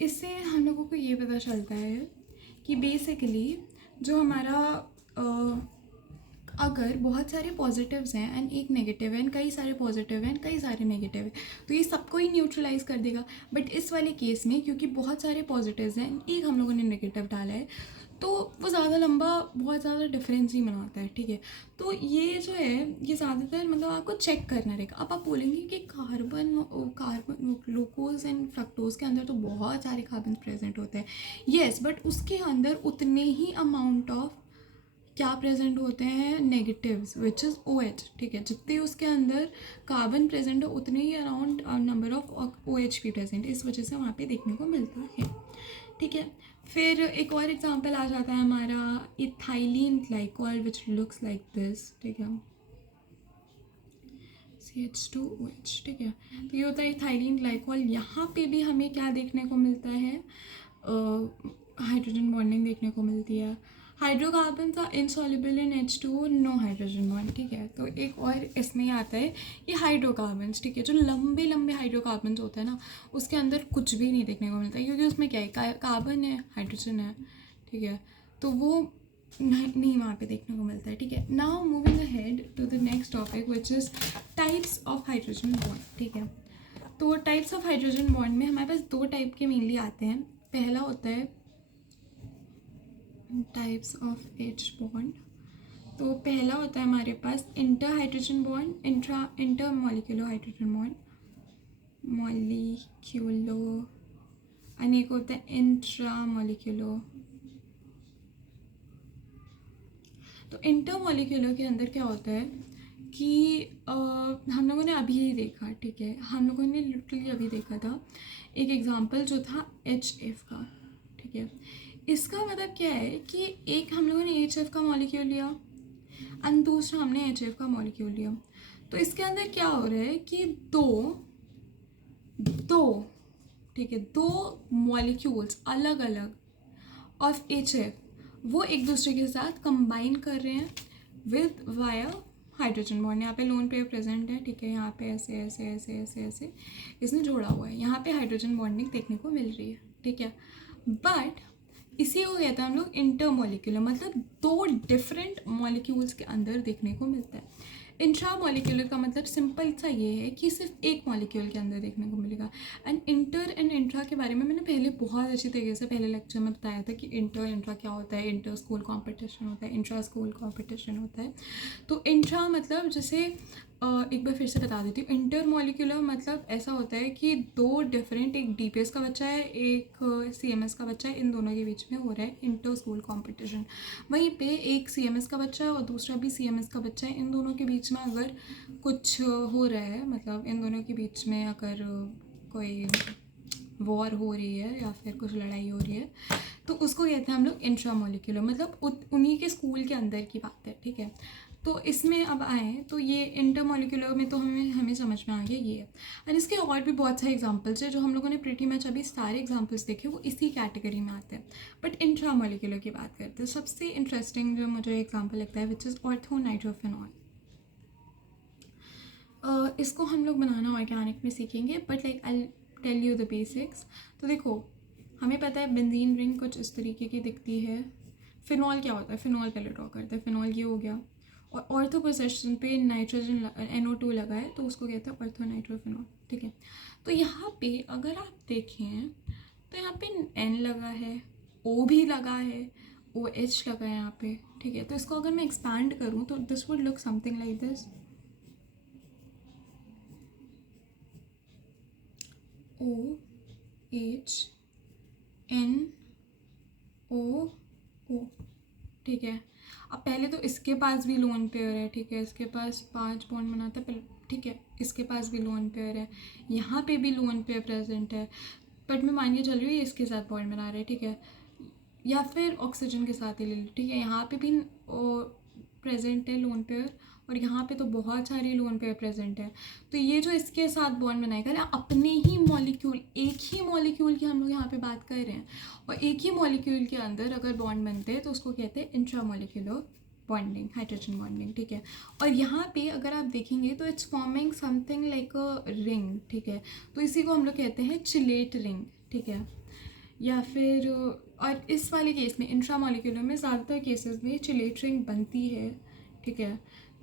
इससे हम लोगों को ये पता चलता है कि बेसिकली जो हमारा अगर बहुत सारे पॉजिटिव्स हैं एंड एक नेगेटिव है एंड कई सारे पॉजिटिव हैं एंड कई सारे नेगेटिव है, तो ये सबको ही न्यूट्रलाइज कर देगा। बट इस वाले केस में क्योंकि बहुत सारे पॉजिटिव्स हैं एक हम लोगों ने नेगेटिव डाला है, तो वो ज़्यादा लंबा बहुत ज़्यादा डिफरेंस ही बनाता है। ठीक है, तो ये जो है ये ज़्यादातर मतलब आपको चेक करना रहेगा। अब आप बोलेंगे कि कार्बन ग्लूकोज एंड फ्रक्टोज के अंदर तो बहुत सारे कार्बन प्रेजेंट होते हैं। येस, बट उसके अंदर उतने ही अमाउंट ऑफ क्या प्रेजेंट होते हैं, negatives, which is O H. ठीक है, जितने उसके अंदर कार्बन प्रेजेंट है उतने ही around number of O H भी प्रेजेंट, इस वजह से वहाँ पे देखने को मिलता है। ठीक है, फिर एक और एग्जांपल आ जाता है हमारा ethylene glycol which looks like this. ठीक है, CH2OH। ठीक है, तो ये होता है इथाइलिन ग्लाइकॉल। यहाँ पे भी हमें क्या देखने को मिलता है, हाइड्रोजन बॉन्डिंग देखने को मिलती है। हाइड्रोकार्बन था insoluble in H2O, no hydrogen bond. ठीक है, तो एक और इसमें आता है ये हाइड्रोकार्बन्स। ठीक है, जो लंबे लंबे हाइड्रोकार्बन्स होते हैं ना, उसके अंदर कुछ भी नहीं देखने को मिलता है, क्योंकि उसमें क्या है, कार्बन है, हाइड्रोजन है। ठीक है, तो वो नहीं वहाँ पे देखने को मिलता है। ठीक है, now moving ahead to the next topic which is types of hydrogen bond. ठीक है, तो टाइप्स ऑफ हाइड्रोजन बॉन्ड में हमारे पास दो टाइप के मेनली आते हैं। पहला होता है टाइप्स ऑफ एच बॉन्ड। तो पहला होता है हमारे पास inter hydrogen bond, intermolecular hydrogen bond, मॉलिक्यूलो, अनेक होता है इंट्रा मॉलिक्यूलो। तो इंटर मॉलिक्यूलर के अंदर क्या होता है कि हम लोगों ने अभी देखा। ठीक है, हम लोगों ने लिटरली अभी देखा था एक एग्जांपल जो था HF का। ठीक है, इसका मतलब क्या है कि एक हम लोगों ने HF का मॉलिक्यूल लिया और दूसरा हमने HF का मॉलिक्यूल लिया। तो इसके अंदर क्या हो रहा है कि दो ठीक है, दो मॉलिक्यूल्स अलग अलग ऑफ HF वो एक दूसरे के साथ कंबाइन कर रहे हैं विद वाया हाइड्रोजन बॉन्ड। यहाँ पे लोन पेयर प्रेजेंट है। ठीक है, यहाँ पे ऐसे ऐसे ऐसे ऐसे ऐसे इसने जोड़ा हुआ है, यहाँ पे हाइड्रोजन बॉन्डिंग देखने को मिल रही है। ठीक है, बट इसी को कहते हैं हम लोग इंटरमॉलिक्यूलर, मतलब दो डिफरेंट मॉलिक्यूल्स के अंदर देखने को मिलता है। इंट्रा मॉलिक्यूलर का मतलब सिंपल सा ये है कि सिर्फ एक मॉलिक्यूल के अंदर देखने को मिलेगा। एंड इंटर एंड इंट्रा के बारे में मैंने पहले बहुत अच्छी तरीके से पहले लेक्चर में बताया था कि इंटर इंट्रा क्या होता है। इंटर स्कूल कॉम्पिटिशन होता है, इंट्रा स्कूल कॉम्पिटिशन होता है। तो इंट्रा मतलब जैसे एक बार फिर से बता देती हूँ, इंटर मॉलिक्यूलर मतलब ऐसा होता है कि दो डिफरेंट, एक DPS का बच्चा है, एक CMS का बच्चा है, इन दोनों के बीच में हो रहा है इंटर स्कूल कॉम्पिटिशन। वहीं पे एक CMS का बच्चा है और दूसरा भी CMS का बच्चा है, इन दोनों के बीच में अगर कुछ हो रहा है, मतलब इन दोनों के बीच में अगर कोई वॉर हो रही है या फिर कुछ लड़ाई हो रही है, तो उसको कहते हैं हम लोग इंट्रा मॉलिक्यूलर, मतलब उन्हीं के स्कूल के अंदर की बात है। ठीक है, तो इसमें अब आए तो ये इंटर मॉलिक्यूलर में तो हमें समझ में आ गया ये है। और इसके और भी बहुत सारे एग्जांपल्स है जो हम लोगों ने प्रीटी मच अभी सारे एग्जांपल्स देखे वो इसी कैटेगरी में आते हैं। बट इंट्रा मॉलिक्यूलर की बात करते हैं, सबसे इंटरेस्टिंग जो मुझे एग्जाम्पल लगता है विच इज़ ऑर्थोनाइट्रोफेनॉल। इसको हम लोग बनाना ऑर्गेनिक में सीखेंगे, but like I tell you the basics. तो देखो, हमें पता है बेंजीन रिंग कुछ इस तरीके की दिखती है। फिनॉल क्या होता है, फिनॉल पहले ड्रॉ करते हैं। फिनॉल ये हो गया, और ऑर्थो पोजीशन पे नाइट्रोजन NO2 लगा है तो उसको कहते हैं ऑर्थोनाइट्रोफिनॉल। ठीक है, तो यहाँ पे अगर आप देखें तो यहाँ पे N लगा है, O भी लगा है, OH लगा है यहाँ पे। ठीक है, तो इसको अगर मैं एक्सपैंड करूँ तो this would look something like this, OH NO O। ठीक है, अब पहले तो इसके पास भी लोन पेयर है। ठीक है, इसके पास 5 बॉन्ड बनाता है पहले। ठीक है, इसके पास भी लोन पेयर है, यहाँ पे भी लोन पेयर प्रेजेंट है, बट मैं मान के चल रही हूँ ये इसके साथ बॉन्ड बना रहे हैं। ठीक है, या फिर ऑक्सीजन के साथ ही ले लो। ठीक है, यहाँ पे भी प्रेजेंट है लोन पेयर, और यहाँ पे तो बहुत सारी लोन पेयर प्रेजेंट है। तो ये जो इसके साथ बॉन्ड बनाएगा ना, अपने ही मॉलिक्यूल, एक ही मॉलिक्यूल की हम लोग यहाँ पे बात कर रहे हैं, और एक ही मॉलिक्यूल के अंदर अगर बॉन्ड बनते हैं तो उसको कहते हैं intra molecular bonding, hydrogen bonding. ठीक है, और यहाँ पे अगर आप देखेंगे तो it's forming something like a ring. ठीक है, तो इसी को हम लोग कहते हैं चिलेट रिंग। ठीक है, या फिर और इस वाले केस में इंट्रामोलिकुलर में ज़्यादातर केसेस में चिलेट रिंग बनती है, ठीक है।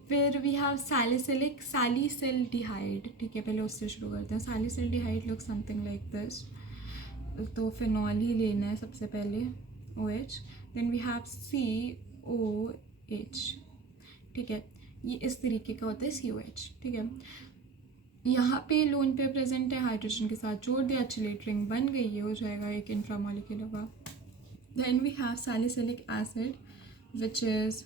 फिर वी हैव सैलिसिल्डिहाइड, ठीक है, पहले उससे शुरू करते हैं। Salicylaldehyde look something like this, तो फिनॉल ही लेना है सबसे पहले, OH, then we have COH, ठीक है, ये इस तरीके का होता है COH, ठीक है। यहाँ पे लोन पे प्रेजेंट है, हाइड्रोजन के साथ जोड़ दिया, चिलेट रिंग बन गई, ये हो जाएगा एक इंट्रामोलिकुलर का। Then we have salicylic acid which is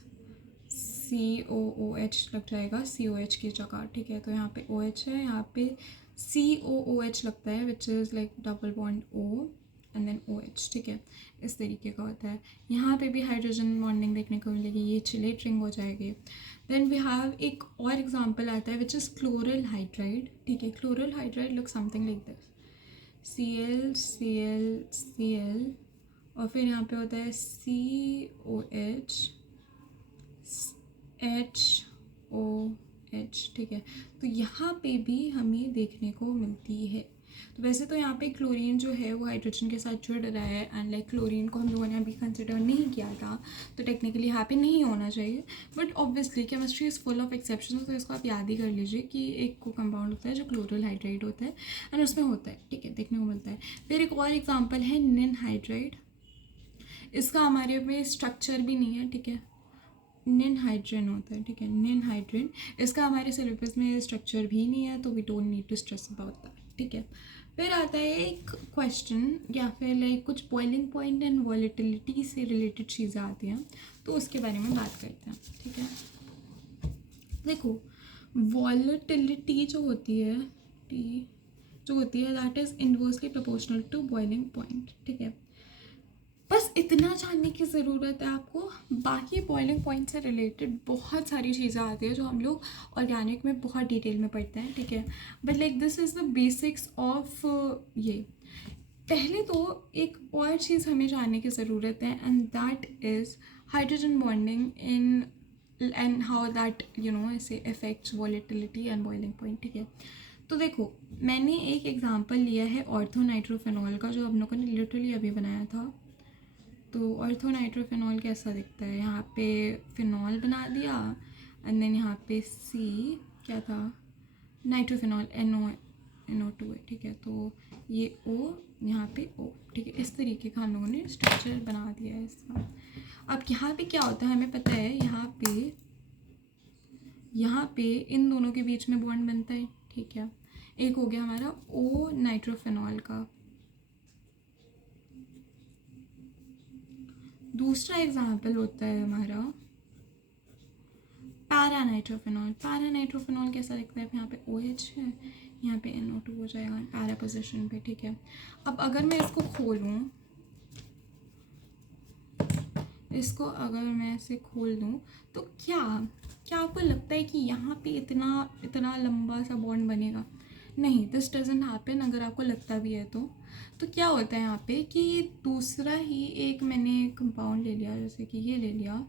COOH लग जाएगा COH की जगह, ठीक है। तो यहाँ पे OH है, यहाँ पे COOH लगता है which is like double bond O and then OH, ठीक है, इस तरीके का होता है। यहाँ पे भी हाइड्रोजन बॉन्डिंग देखने को मिलेगी, ये चिलेट रिंग हो जाएगी। देन वी हैव एक और एग्जांपल आता है विच इज़ क्लोरल हाइड्राइड, ठीक है। Chloral hydride look something like this, Cl और फिर यहाँ पे होता है COH HOH, ठीक है। तो यहाँ पे भी हमें देखने को मिलती है। तो वैसे तो यहाँ पे क्लोरीन जो है वो हाइड्रोजन के साथ जुड़ रहा है एंड लाइक क्लोरीन को हम लोगों ने अभी कंसिडर नहीं किया था, तो टेक्निकली यहाँ पे नहीं होना चाहिए, but obviously chemistry is full of exception, तो इसको आप याद ही कर लीजिए कि एक को कंपाउंड होता है जो क्लोरल हाइड्राइड होता है एंड उसमें होता है, ठीक है, देखने को मिलता है। फिर एक और एग्जाम्पल है निन हाइड्राइड, इसका हमारे में स्ट्रक्चर भी नहीं है, ठीक है, निन हाइड्रेन होता है, ठीक है, निन हाइड्रेन, इसका हमारे सिलेबस में स्ट्रक्चर भी नहीं है, तो we don't need to stress about that, ठीक है। फिर आता है एक क्वेश्चन या फिर लाइक कुछ बॉइलिंग पॉइंट एंड वॉलेटिलिटी से रिलेटेड चीज़ें आती हैं, तो उसके बारे में बात करते हैं, ठीक है। देखो, वॉलेटिलिटी जो होती है that is inversely proportional to boiling point, ठीक है। बस इतना जानने की ज़रूरत है आपको, बाकी बॉइलिंग पॉइंट से रिलेटेड बहुत सारी चीज़ें आती है जो हम लोग ऑर्गेनिक में बहुत डिटेल में पढ़ते हैं, ठीक है। But like this is the basics of ये। पहले तो एक और चीज़ हमें जानने की ज़रूरत है and that is hydrogen bonding in and how that ऐसे affects volatility and boiling point, ठीक है। तो देखो, मैंने एक एग्जांपल लिया है ऑर्थोनाइट्रोफेनॉल का, जो हम लोगों ने लिटरली अभी बनाया था। तो ऑर्थोनाइट्रोफेनॉल कैसा दिखता है, यहाँ पे फिनॉल बना दिया एंड देन यहाँ पे क्या था, नाइट्रोफेनॉल NO2 है, ठीक है। तो ये O, यहाँ पे O, ठीक है, इस तरीके का हम लोगों ने स्ट्रक्चर बना दिया है इसका। अब यहाँ पे क्या होता है हमें पता है, यहाँ पे इन दोनों के बीच में बॉन्ड बनता है, ठीक है। एक हो गया हमारा O नाइट्रोफेनॉल का। दूसरा एग्जाम्पल होता है हमारा पैरानाइट्रोफेनॉल। पैरानाइट्रोफेनॉल कैसा दिखता है, यहाँ पे OH है, यहाँ पे NO2 हो जाएगा पैरा पोजिशन पे, ठीक है। अब अगर मैं इसको खोलूँ, अगर मैं इसे खोल दूँ तो क्या आपको लगता है कि यहाँ पे इतना लंबा सा बॉन्ड बनेगा? नहीं, दिस डजंट हैपन। अगर आपको लगता भी है तो क्या होता है यहाँ पे कि दूसरा ही एक मैंने कंपाउंड ले लिया, जैसे कि ये ले लिया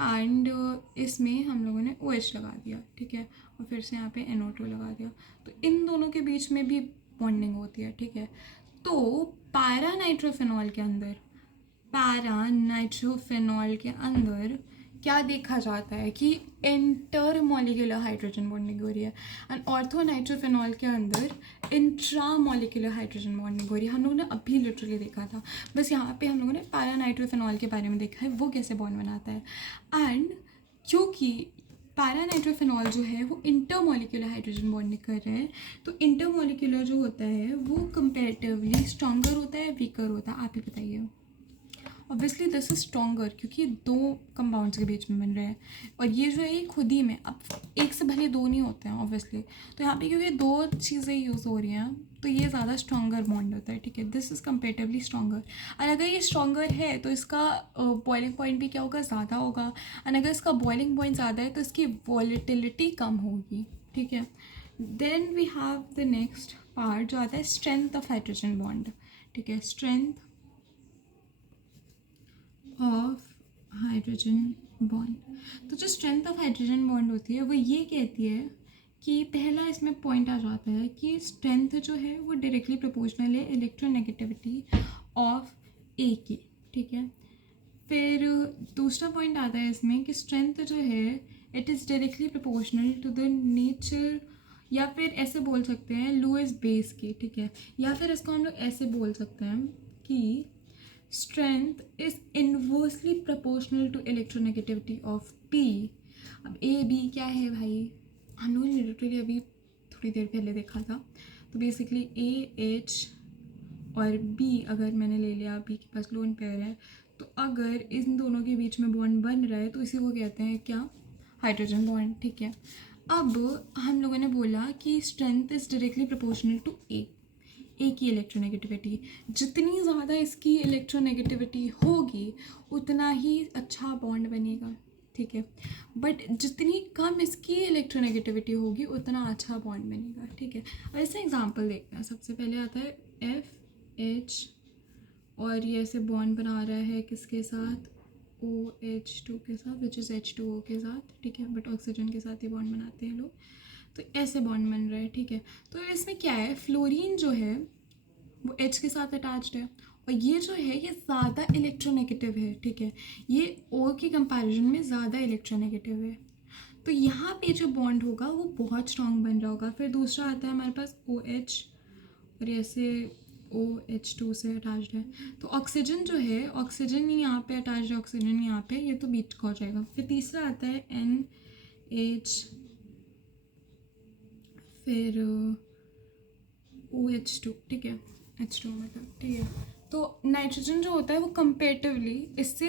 एंड इसमें हम लोगों ने OH लगा दिया, ठीक है, और फिर से यहाँ पे NO2 लगा दिया, तो इन दोनों के बीच में भी बॉन्डिंग होती है, ठीक है। तो पैरानाइट्रोफेनॉल के अंदर क्या देखा जाता है कि इंटरमॉलिक्यूलर हाइड्रोजन बॉन्डिंग हो रही है एंड ऑर्थोनाइट्रोफेनॉल के अंदर इंट्रामॉलिक्यूलर हाइड्रोजन बॉन्डिंग हो रही है। हम लोगों ने अभी लिटरली देखा था, बस यहाँ पे हम लोगों ने पैरानाइट्रोफेनॉल के बारे में देखा है, वो कैसे बॉन्ड बनाता है। एंड क्योंकि पैरानाइट्रोफेनॉल जो है वो इंटरमॉलिक्यूलर हाइड्रोजन बॉन्डिंग कर रहे हैं, तो इंटरमॉलिक्यूलर जो होता है वो कंपैरेटिवली स्ट्रॉन्गर होता है, वीकर होता है, आप ही बताइए। ऑब्वियसली दिस इज स्ट्रॉन्गर, क्योंकि दो कंपाउंड्स के बीच में बन रहे हैं और ये जो है खुद ही में, अब एक से भले दो नहीं होते हैं ऑब्वियसली, तो यहाँ पे क्योंकि दो चीज़ें यूज़ हो रही हैं तो ये ज़्यादा स्ट्रॉन्गर बॉन्ड होता है, ठीक है। दिस इज़ कंपेरेटिवली स्ट्रॉन्गर, और अगर ये स्ट्रॉन्गर है तो इसका बॉइलिंग पॉइंट भी क्या होगा, ज़्यादा होगा, और अगर इसका बॉइलिंग पॉइंट ज़्यादा है तो इसकी वॉलेटिलिटी कम होगी, ठीक है। Then we have the next part जो आता है स्ट्रेंथ ऑफ हाइड्रोजन बॉन्ड, ठीक है, स्ट्रेंथ ऑफ हाइड्रोजन बॉन्ड। तो जो स्ट्रेंथ ऑफ हाइड्रोजन बॉन्ड होती है वो ये कहती है कि पहला इसमें पॉइंट आ जाता है कि स्ट्रेंथ जो है वो डायरेक्टली प्रोपोर्शनल है इलेक्ट्रोनेगेटिविटी ऑफ ए की, ठीक है। फिर दूसरा पॉइंट आता है इसमें कि स्ट्रेंथ जो है it is directly proportional to the nature, या फिर ऐसे बोल सकते हैं लुईस बेस की, ठीक है। या फिर इसको हम लोग ऐसे बोल सकते हैं कि strength is inversely proportional to electronegativity of P. अब ए बी क्या है भाई, हम लोगों ने लिटरली अभी थोड़ी देर पहले देखा था। तो बेसिकली ए एच और बी अगर मैंने ले लिया, बी के पास लोन पेयर है, तो अगर इन दोनों के बीच में बॉन्ड बन रहा है तो इसी को कहते हैं क्या, हाइड्रोजन बॉन्ड, ठीक है। अब हम लोगों ने बोला कि strength is directly proportional to A की इलेक्ट्रोनेगेटिविटी। जितनी ज़्यादा इसकी इलेक्ट्रोनेगेटिविटी होगी उतना ही अच्छा बॉन्ड बनेगा, ठीक है। बट जितनी कम इसकी इलेक्ट्रोनेगेटिविटी होगी उतना अच्छा बॉन्ड बनेगा, ठीक है। अब इससे एग्जांपल देखते हैं। सबसे पहले आता है एफ एच और ये ऐसे बॉन्ड बना रहा है किसके साथ, OH2 के साथ, विच इज़ H2O के साथ, ठीक है। बट ऑक्सीजन के साथ ही बॉन्ड बनाते हैं लोग, तो ऐसे बॉन्ड बन रहा है, ठीक है। तो इसमें क्या है, फ्लोरीन जो है वो H के साथ अटैच्ड है और ये जो है ये ज़्यादा इलेक्ट्रोनेगेटिव है, ठीक है। ये O के कंपैरिजन में ज़्यादा इलेक्ट्रोनेगेटिव है, तो यहाँ पे जो बॉन्ड होगा वो बहुत स्ट्रॉन्ग बन रहा होगा। फिर दूसरा आता है हमारे पास OH और ऐसे OH2 से अटैच्ड है, तो ऑक्सीजन जो है, ऑक्सीजन ही यहाँ पे अटैच्ड है, ऑक्सीजन यहाँ पे, ये तो बीच का हो जाएगा। फिर तीसरा आता है NH, फिर OH2, ठीक है, H2 मतलब, ठीक है। तो नाइट्रोजन जो होता है वो कंपेरेटिवली इससे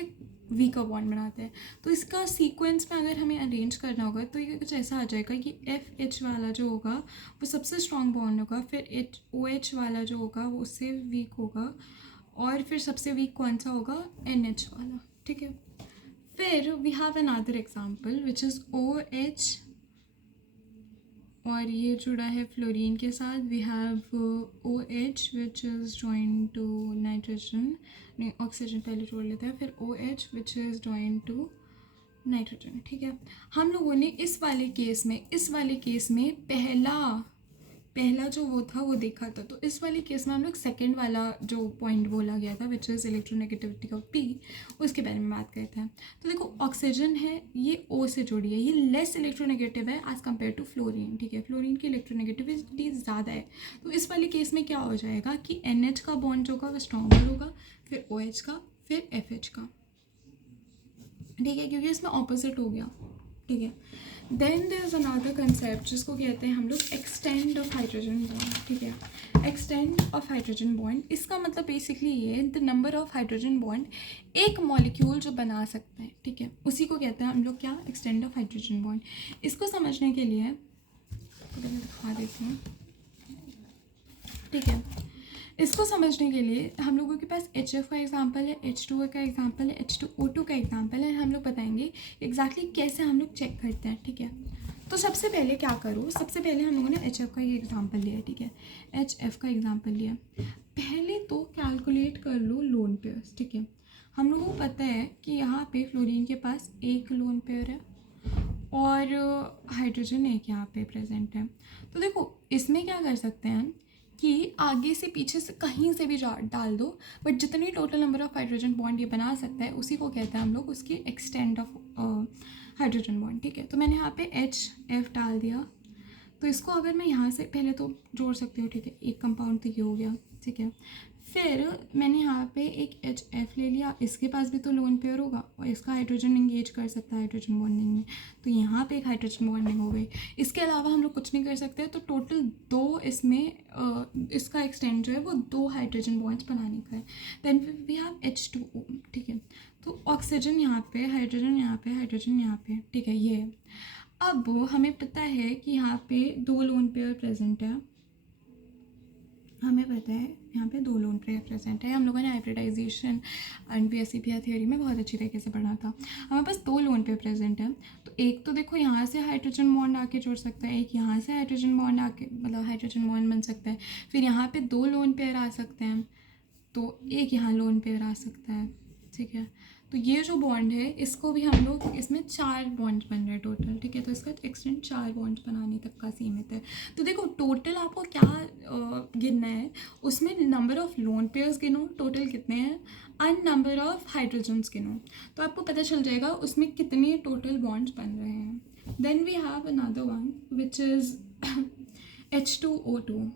वीकर बॉन्ड बनाता है। तो इसका सीक्वेंस में अगर हमें अरेंज करना होगा तो ये कुछ ऐसा आ जाएगा कि FH वाला जो होगा वो सबसे स्ट्रॉन्ग बॉन्ड होगा, फिर OH वाला जो होगा वो उससे वीक होगा, और फिर सबसे वीक कौन सा होगा, NH वाला, ठीक है। फिर we have another example which is OH और ये जुड़ा है फ्लोरीन के साथ। We have OH which is joined to nitrogen, नहीं ऑक्सीजन पहले जोड़ लेते हैं, फिर OH which is joined to nitrogen, ठीक है। हम लोगों ने इस वाले केस में पहला जो वो था वो देखा था, तो इस वाले केस में हम लोग सेकेंड वाला जो पॉइंट बोला गया था which is electronegativity of P, उसके बारे में बात करते हैं। तो देखो ऑक्सीजन है ये O से जुड़ी है, ये लेस इलेक्ट्रोनेगेटिव है एज़ कम्पेयर टू फ्लोरीन, ठीक है। फ्लोरीन की इलेक्ट्रोनेगेटिविटी ज़्यादा है, तो इस वाले केस में क्या हो जाएगा कि NH का बॉन्ड जो होगा वो स्ट्रॉन्गर होगा, फिर OH का, फिर FH का, ठीक है, क्योंकि इसमें ऑपोजिट हो गया, ठीक है। Then there is another concept जिसको कहते हैं हम लोग एक्सटेंड ऑफ हाइड्रोजन बॉन्ड, ठीक है। एक्सटेंड ऑफ हाइड्रोजन बॉन्ड, इसका मतलब बेसिकली ये the number of hydrogen bond एक मॉलिक्यूल जो बना सकते हैं, ठीक है, उसी को कहते हैं हम लोग क्या, एक्सटेंड ऑफ हाइड्रोजन बॉन्ड। इसको समझने के लिए मैं दिखा देती हूँ, ठीक है। इसको समझने के लिए हम लोगों के पास HF का एग्जांपल है, H2O का एग्जांपल है, H2O2 का एग्जांपल है, हम लोग बताएंगे एग्जैक्टली कैसे हम लोग चेक करते हैं, ठीक है। तो सबसे पहले क्या करो, सबसे पहले हम लोगों ने HF का ये एग्जांपल लिया है, ठीक है, HF का एग्जांपल लिया। पहले तो कैलकुलेट कर लो लोन पेयर्स, ठीक है। हम लोगों को पता है कि यहाँ पे फ्लोरीन के पास एक लोन पेयर है और हाइड्रोजन एक यहाँ पे प्रेजेंट है। तो देखो इसमें क्या कर सकते हैं कि आगे से पीछे से कहीं से भी डाल दो, बट जितनी total number of hydrogen bond ये बना सकता है उसी को कहते हैं हम लोग उसकी एक्सटेंड ऑफ हाइड्रोजन बॉन्ड, ठीक है। तो मैंने यहाँ पे HF डाल दिया, तो इसको अगर मैं यहाँ से पहले तो जोड़ सकती हूँ, ठीक है, एक कंपाउंड तो ये हो गया, ठीक है। फिर मैंने यहाँ पे एक HF ले लिया, इसके पास भी तो लोन पेयर होगा और इसका हाइड्रोजन एंगेज कर सकता है हाइड्रोजन बॉन्डिंग में, तो यहाँ पे एक हाइड्रोजन बॉन्डिंग हो गई। इसके अलावा हम लोग कुछ नहीं कर सकते, तो टोटल दो इसमें इसका एक्सटेंड जो है वो दो हाइड्रोजन बॉन्ड्स बनाने का है। देन वी हैव H2O, ठीक है। तो ऑक्सीजन यहाँ पे, हाइड्रोजन यहाँ पे, हाइड्रोजन यहाँ पे, ठीक है, ये है। अब हमें पता है कि यहाँ पे दो लोन पेयर प्रेजेंट है, हमें पता है यहाँ पे दो लोन पेयर प्रेजेंट है। हम लोगों ने हाइब्रिडाइजेशन एंड PSCPR थियोरी में बहुत अच्छी तरीके से पढ़ा था। हमारे पास दो लोन पेयर प्रेजेंट है, तो एक तो देखो यहाँ से हाइड्रोजन बॉन्ड आके जोड़ सकता है, एक यहाँ से हाइड्रोजन बॉन्ड आके मतलब हाइड्रोजन बॉन्ड बन सकता है, फिर यहाँ पे दो लोन पेयर आ सकते हैं, तो एक यहाँ लोन पेयर आ सकता है, ठीक है। तो ये जो बॉन्ड है इसको भी हम लोग, इसमें 4 बॉन्ड बन रहे हैं टोटल, ठीक है। तो इसका एक्सटेंट 4 बॉन्ड बनाने तक का सीमित है। तो देखो टोटल आपको क्या गिनना है, उसमें नंबर ऑफ लोन पेयर्स गिनो टोटल कितने हैं, एंड नंबर ऑफ हाइड्रोजन्स गिनो, तो आपको पता चल जाएगा उसमें कितने टोटल बॉन्ड्स बन रहे हैं। Then we have another one which is H2O2।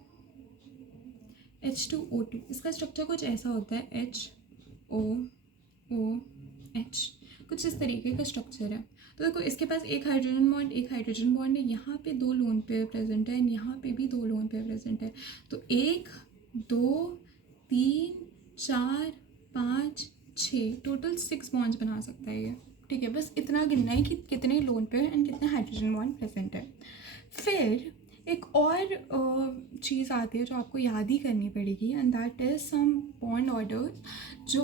H2O2 इसका स्ट्रक्चर कुछ ऐसा होता है, HOOH, कुछ इस तरीके का स्ट्रक्चर है। तो देखो इसके पास एक हाइड्रोजन बॉन्ड है, यहाँ पे 2 लोन पेयर प्रेजेंट है, एंड यहाँ पे भी 2 लोन पेयर प्रेजेंट है। तो 1 2 3 4 5 6 टोटल 6 बॉन्ड्स बना सकता है ये, ठीक है। बस इतना गिनना है कि कितने लोन पेयर एंड कितने हाइड्रोजन बॉन्ड प्रेजेंट है। फिर एक और चीज़ आती है जो आपको याद ही करनी पड़ेगी, and that is some bond orders जो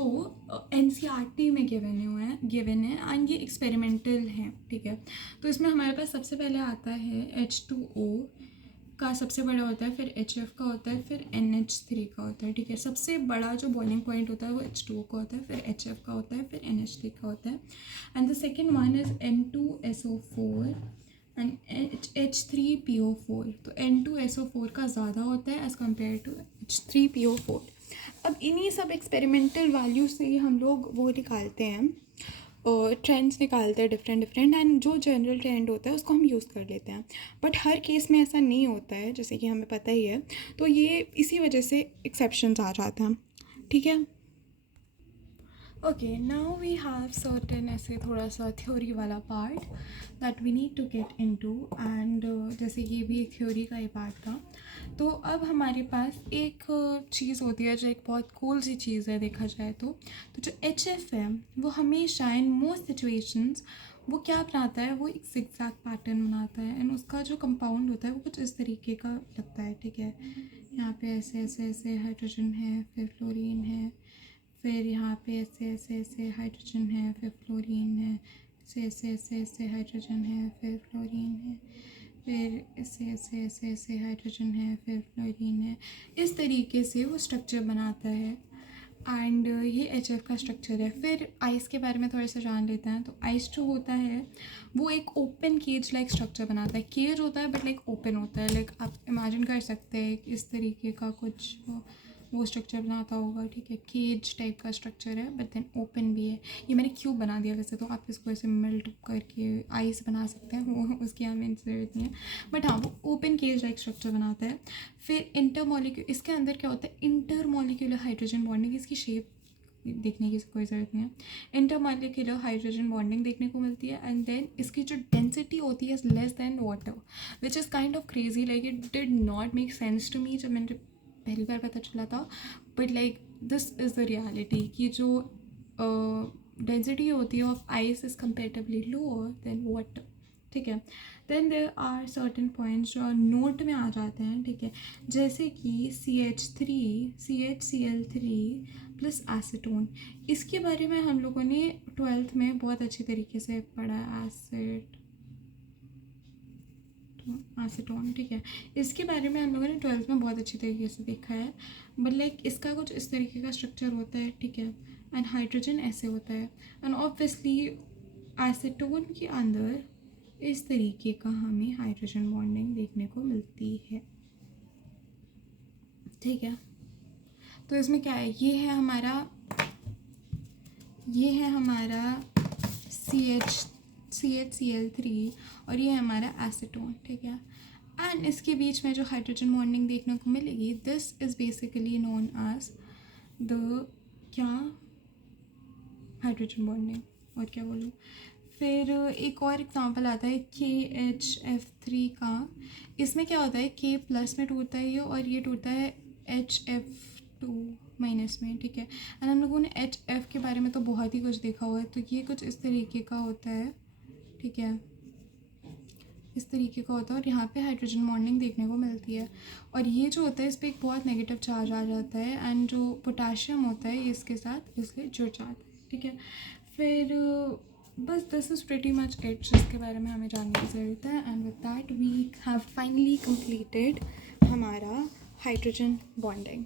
NCERT में गिवन है एंड ये एक्सपेरिमेंटल हैं, ठीक है। तो इसमें हमारे पास सबसे पहले आता है H2O का सबसे बड़ा होता है, फिर HF का होता है, फिर NH3 का होता है, ठीक है। सबसे बड़ा जो बॉइलिंग पॉइंट होता है वो H2O का होता है, फिर HF का होता है, फिर NH3 का होता है, and the second one is N2SO4 and H3PO4। तो N2SO4 का ज़्यादा होता है एज़ कम्पेयर टू H3PO4। अब इन्हीं सब एक्सपेरिमेंटल वैल्यूज से ही हम लोग वो निकालते हैं, ट्रेंड्स निकालते हैं डिफरेंट, एंड जो जनरल ट्रेंड होता है उसको हम यूज़ कर लेते हैं। बट हर केस में ऐसा नहीं होता है, जैसे कि हमें पता ही है। तो ये इसी वजह से एक्सेप्शंस आ जाते हैं, ठीक है। Okay, now we have certain ऐसे थोड़ा सा थ्योरी वाला part that we need to get into, and जैसे ये भी एक थ्योरी का ही पार्ट था। तो अब हमारे पास एक चीज़ होती है जो एक बहुत कूल सी चीज़ है देखा जाए तो जो HF है वो हमेशा इन मोस्ट सिचुएशंस वो क्या बनाता है, वो एक zigzag पैटर्न बनाता है, एंड उसका जो कंपाउंड होता है वो कुछ इस तरीके का लगता है, ठीक है। यहाँ पे ऐसे ऐसे ऐसे हाइड्रोजन है, फिर फ्लोरीन है, फिर यहाँ पे ऐसे ऐसे ऐसे हाइड्रोजन है, फिर फ्लोरीन है, ऐसे ऐसे ऐसे ऐसे हाइड्रोजन है, फिर फ्लोरीन है, फिर ऐसे ऐसे ऐसे ऐसे हाइड्रोजन है, फिर फ्लोरीन है। इस तरीके से वो स्ट्रक्चर बनाता है, एंड ये HF का स्ट्रक्चर है। फिर आइस के बारे में थोड़ा सा जान लेते हैं। तो आइस जो होता है वो एक ओपन केज लाइक स्ट्रक्चर बनाता है। केज होता है बट लाइक ओपन होता है, लाइक आप इमेजिन कर सकते हैं इस तरीके का कुछ वो स्ट्रक्चर बनाता होगा, ठीक है। केज टाइप का स्ट्रक्चर है बट देन ओपन भी है। ये मैंने क्यूब बना दिया, वैसे तो आप इसको ऐसे मेल्ट करके आइस बना सकते हैं, वो उसकी हमें ज़रूरत नहीं है, बट हाँ वो ओपन केज लाइक स्ट्रक्चर बनाता है। फिर इंटरमॉलिक्यूलर, इसके अंदर क्या होता है, इंटरमॉलिक्यूलर हाइड्रोजन बॉन्डिंग, इसकी शेप देखने की कोई ज़रूरत नहीं है। इंटरमॉलिक्यूलर हाइड्रोजन बॉन्डिंग देखने को मिलती है, एंड देन इसकी जो डेंसिटी होती है less than water, which is kind of crazy, like it did not make sense to me जब मैंने पहली बार पता चला था, but like this is the reality कि जो डेंसिटी होती है of ice is comparatively lower than water, ठीक है। Then there are certain points जो नोट में आ जाते हैं, ठीक है, जैसे कि CH3CHCl3 प्लस एसीटोन। इसके बारे में हम लोगों ने 12th में बहुत अच्छी तरीके से पढ़ा, एसीटोन, ठीक है। इसके बारे में हम लोगों ने 12th में बहुत अच्छी तरीके से देखा है, बट लाइक इसका कुछ इस तरीके का स्ट्रक्चर होता है, ठीक है, एंड हाइड्रोजन ऐसे होता है, एंड ऑब्वियसली एसीटोन के अंदर इस तरीके का हमें हाइड्रोजन बॉन्डिंग देखने को मिलती है, ठीक है। तो इसमें क्या है, ये है हमारा CHCl3 और ये है हमारा एसीटोन, ठीक है। एंड इसके बीच में जो हाइड्रोजन बॉन्डिंग देखने को मिलेगी, this is basically known as the क्या, हाइड्रोजन बॉन्डिंग, और क्या बोलूँ। फिर एक और एग्जांपल आता है KHF3 का। इसमें क्या होता है, K प्लस में टूटता है ये, और ये टूटता है HF2 माइनस में, ठीक है। एंड हम लोगों ने HF के बारे में तो बहुत ही कुछ देखा हुआ है, तो ये कुछ इस तरीके का होता है, ठीक है, इस तरीके का होता है, और यहाँ पे हाइड्रोजन बॉन्डिंग देखने को मिलती है। और ये जो होता है इस पर एक बहुत नेगेटिव चार्ज आ जाता है, एंड जो पोटाशियम होता है इसके साथ इसलिए जुड़ जाता है, ठीक है। फिर बस this is pretty much it जिसके बारे में हमें जानने की ज़रूरत है, and with that we have finally completed हमारा हाइड्रोजन बॉन्डिंग।